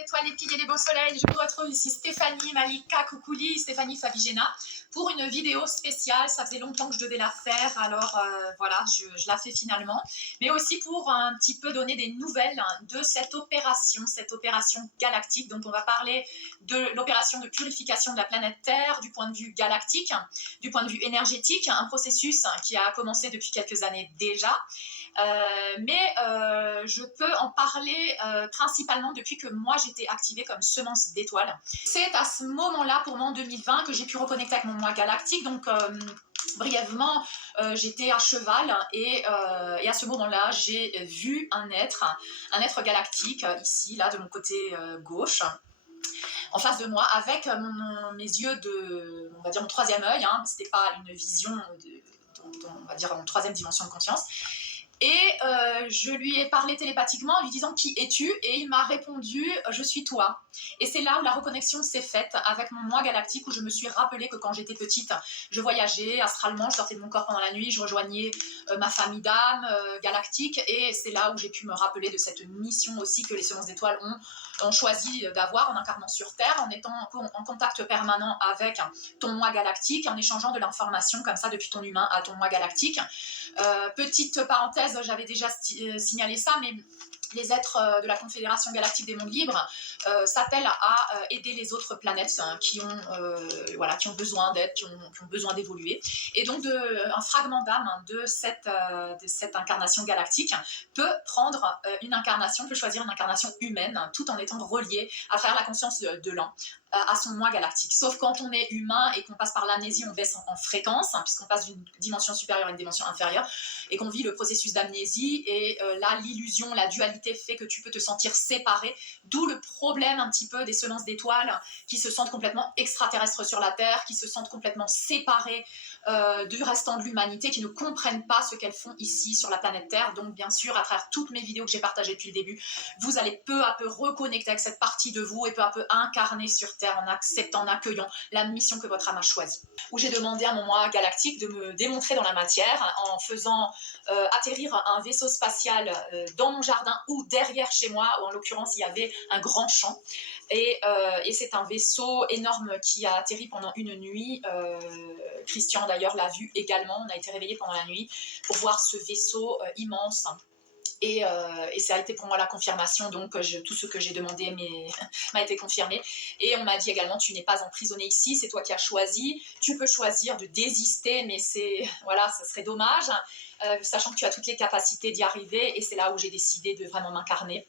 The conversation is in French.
Étoiles, les piliers, les beaux soleils, je vous retrouve ici Stéphanie Malika Koukouli, Stéphanie Fabigena, pour une vidéo spéciale. Ça faisait longtemps que je devais la faire, alors voilà, je la fais finalement. Mais aussi pour un petit peu donner des nouvelles de cette opération galactique dont on va parler, de l'opération de purification de la planète Terre du point de vue galactique, du point de vue énergétique, un processus qui a commencé depuis quelques années déjà. Mais je peux en parler principalement depuis que moi j'étais activée comme semence d'étoiles. C'est à ce moment-là, pour moi en 2020, que j'ai pu reconnecter avec mon moi galactique. Donc brièvement, j'étais à cheval et à ce moment-là, j'ai vu un être galactique ici, là, de mon côté gauche, en face de moi, avec mes yeux de, on va dire, mon troisième œil. C'était pas une vision on va dire, en troisième dimension de conscience. Et je lui ai parlé télépathiquement en lui disant « Qui es-tu » et il m'a répondu « Je suis toi ». Et c'est là où la reconnexion s'est faite avec mon moi galactique, où je me suis rappelé que quand j'étais petite, je voyageais astralement, je sortais de mon corps pendant la nuit, je rejoignais ma famille d'âmes galactiques, et c'est là où j'ai pu me rappeler de cette mission aussi que les semences d'étoiles ont choisi d'avoir en incarnant sur Terre, en étant en contact permanent avec ton moi galactique, en échangeant de l'information comme ça depuis ton humain à ton moi galactique. Petite parenthèse, j'avais déjà signalé ça, mais les êtres de la Confédération Galactique des Mondes Libres s'attellent à aider les autres planètes qui ont besoin d'aide, qui ont besoin d'évoluer. Et donc un fragment d'âme de cette incarnation galactique peut prendre une incarnation, peut choisir une incarnation humaine, tout en étant relié à travers la conscience de l'un à son moi galactique. Sauf quand on est humain et qu'on passe par l'amnésie, on baisse en fréquence, puisqu'on passe d'une dimension supérieure à une dimension inférieure, et qu'on vit le processus d'amnésie, et là l'illusion, la dualité fait que tu peux te sentir séparé, d'où le problème un petit peu des semences d'étoiles qui se sentent complètement extraterrestres sur la Terre, qui se sentent complètement séparées du restant de l'humanité, qui ne comprennent pas ce qu'elles font ici sur la planète Terre. Donc bien sûr, à travers toutes mes vidéos que j'ai partagées depuis le début, vous allez peu à peu reconnecter avec cette partie de vous et peu à peu incarner sur Terre en acceptant, en accueillant la mission que votre âme a choisie. Où j'ai demandé à mon moi galactique de me démontrer dans la matière en faisant atterrir un vaisseau spatial dans mon jardin ou derrière chez moi, où en l'occurrence il y avait un grand champ. Et c'est un vaisseau énorme qui a atterri pendant une nuit. Christian d'ailleurs l'a vu également, on a été réveillés pendant la nuit pour voir ce vaisseau immense. Et ça a été pour moi la confirmation, donc tout ce que j'ai demandé m'a été confirmé. Et on m'a dit également, tu n'es pas emprisonné ici, c'est toi qui as choisi, tu peux choisir de désister, mais voilà, ça serait dommage, sachant que tu as toutes les capacités d'y arriver. Et c'est là où j'ai décidé de vraiment m'incarner